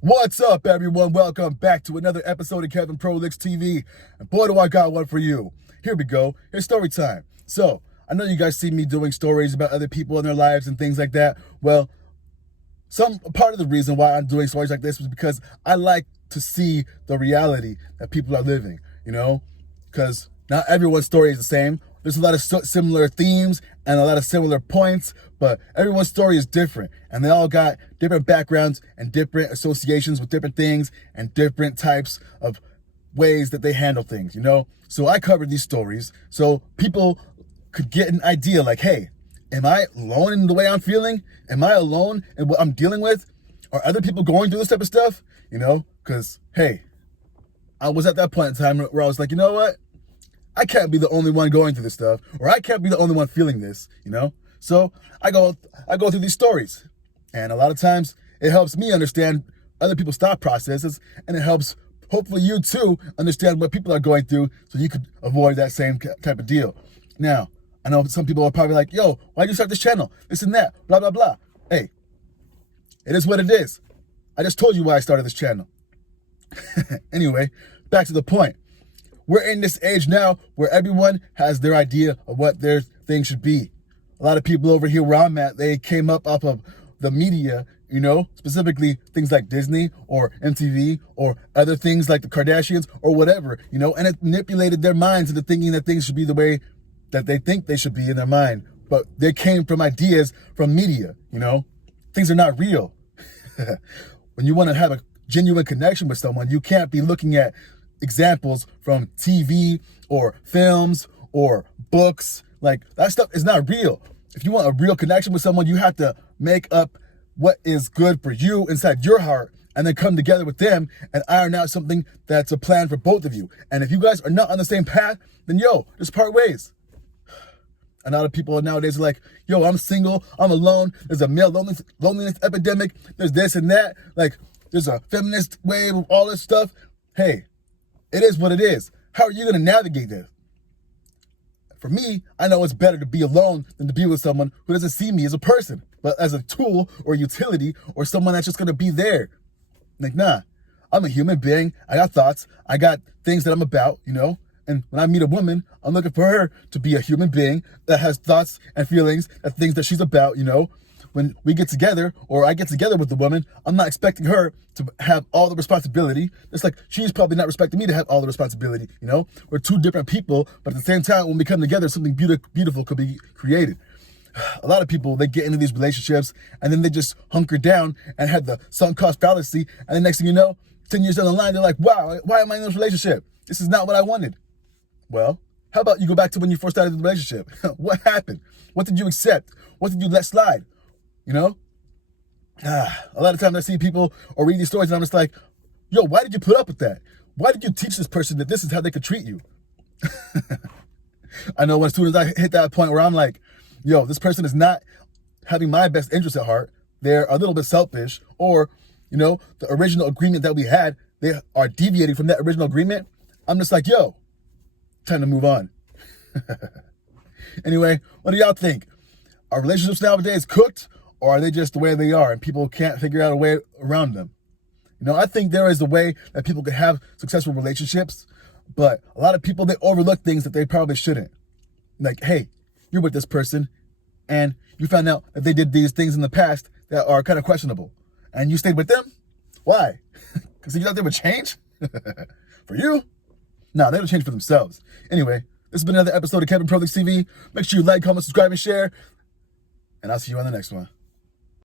What's up, everyone? Welcome back to another episode of Kevin Prolix TV. And boy, do I got one for you. Here we go. Here's story time. So, I know you guys see me doing stories about other people and their lives and things like that. Well, some part of the reason why I'm doing stories like this was because I like to see the reality that people are living, because not everyone's story is the same. There's a lot of similar themes and a lot of similar points, but everyone's story is different, and they all got different backgrounds and different associations with different things and different types of ways that they handle things, So I covered these stories so people could get an idea like, hey, am I alone in the way I'm feeling? Am I alone in what I'm dealing with? Are other people going through this type of stuff? Because, hey, I was at that point in time where I was like, you know what? I can't be the only one going through this stuff, or I can't be the only one feeling this, So I go through these stories, and a lot of times it helps me understand other people's thought processes, and it helps hopefully you too understand what people are going through, so you could avoid that same type of deal. Now, I know some people are probably like, yo, why'd you start this channel? This and that, blah, blah, blah. Hey, it is what it is. I just told you why I started this channel. Anyway, back to the point. We're in this age now where everyone has their idea of what their thing should be. A lot of people over here where I'm at, they came up off of the media, specifically things like Disney or MTV or other things like the Kardashians or whatever, and it manipulated their minds into thinking that things should be the way that they think they should be in their mind. But they came from ideas from media, Things are not real. When you want to have a genuine connection with someone, you can't be looking at examples from TV or films or books. Like, that stuff is not real. If you want a real connection with someone, you have to make up what is good for you inside your heart and then come together with them and iron out something that's a plan for both of you. And if you guys are not on the same path, then just part ways. And a lot of people nowadays are like, yo, I'm single, I'm alone, there's a male loneliness epidemic, there's this and that, like there's a feminist wave of all this stuff. Hey, it is what it is. How are you going to navigate this? For me, I know it's better to be alone than to be with someone who doesn't see me as a person, but as a tool or utility or someone that's just going to be there. Like, nah, I'm a human being. I got thoughts. I got things that I'm about, And when I meet a woman, I'm looking for her to be a human being that has thoughts and feelings and things that she's about, When we get together or I get together with the woman, I'm not expecting her to have all the responsibility. It's like she's probably not expecting me to have all the responsibility, We're two different people, but at the same time, when we come together, something beautiful could be created. A lot of people, they get into these relationships and then they just hunker down and have the sunk cost fallacy. And the next thing you know, 10 years down the line, they're like, wow, why am I in this relationship? This is not what I wanted. Well, how about you go back to when you first started the relationship? What happened? What did you accept? What did you let slide? A lot of times I see people or read these stories and I'm just like, yo, why did you put up with that? Why did you teach this person that this is how they could treat you? I know as soon as I hit that point where I'm like, yo, this person is not having my best interest at heart. They're a little bit selfish, or, the original agreement that we had, they are deviating from that original agreement. I'm just like, yo, time to move on. Anyway, what do y'all think? Are relationships nowadays cooked, or are they just the way they are and people can't figure out a way around them? I think there is a way that people can have successful relationships, but a lot of people, they overlook things that they probably shouldn't. Like, hey, you're with this person and you found out that they did these things in the past that are kind of questionable, and you stayed with them? Why? Because you thought they would change? For you? No, they don't change for themselves. Anyway, this has been another episode of Kevin Prolix TV. Make sure you like, comment, subscribe, and share. And I'll see you on the next one.